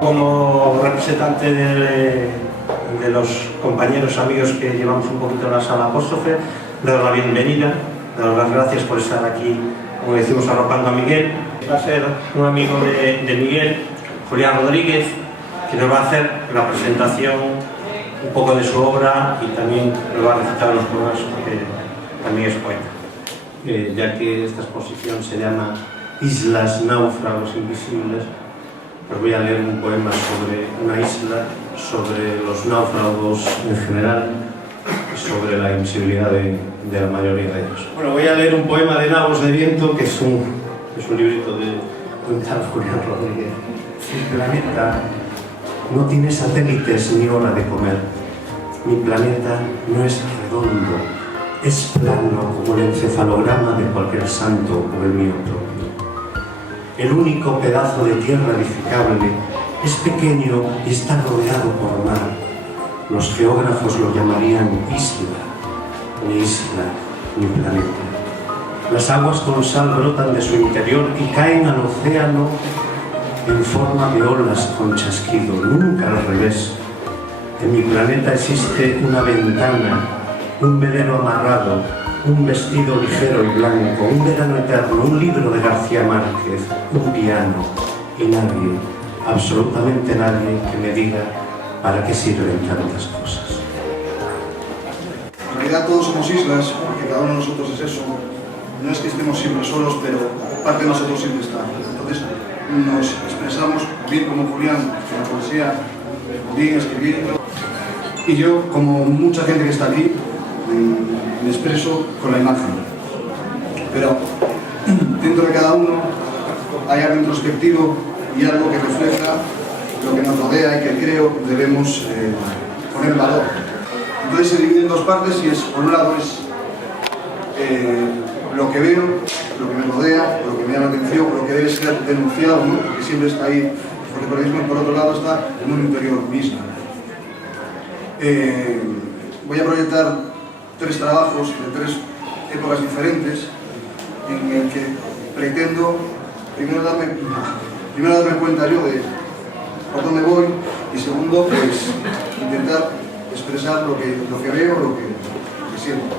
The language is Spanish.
Como representante de los compañeros, amigos que llevamos un poquito la sala apóstrofe, daros la bienvenida, daros las gracias por estar aquí, como decimos, arropando a Miguel. Va a ser un amigo de Miguel, Julián Rodríguez, que nos va a hacer la presentación un poco de su obra y también nos va a recitar los poemas, porque también es poeta. Ya que esta exposición se llama Islas, náufragos invisibles, os voy a leer un poema sobre una isla, sobre los náufragos en general y sobre la invisibilidad de la mayoría de ellos. Bueno, voy a leer un poema de Nabos de Viento, que es un librito de un tal Julián Rodríguez. El planeta no tiene satélites ni hora de comer. Mi planeta no es redondo, es plano como el encefalograma de cualquier santo o el mío propio. El único pedazo de tierra edificable es pequeño y está rodeado por mar. Los geógrafos lo llamarían isla, mi planeta. Las aguas con sal brotan de su interior y caen al océano en forma de olas con chasquido, nunca al revés. En mi planeta existe una ventana, un velero amarrado, un vestido ligero y blanco, un verano eterno, un libro de García Márquez, un piano y nadie, absolutamente nadie, que me diga para qué sirven tantas cosas. En realidad todos somos islas, porque cada uno de nosotros es eso. No es que estemos siempre solos, pero parte de nosotros siempre está. Entonces nos expresamos bien como Julián en la poesía, bien escribiendo. Y yo, como mucha gente que está aquí, me expreso con la imagen. Pero dentro de cada uno hay algo introspectivo y algo que refleja lo que nos rodea y que creo debemos poner en valor. Entonces se divide en dos partes y es, por un lado es lo que veo, lo que me rodea, lo que me llama la atención, lo que debe ser denunciado, ¿no? Porque siempre está ahí, porque por otro lado está el mundo interior mismo. Voy a proyectar 3 trabajos de 3 épocas diferentes en el que pretendo primero darme cuenta yo de por dónde voy y segundo pues intentar expresar lo que veo, lo que siento.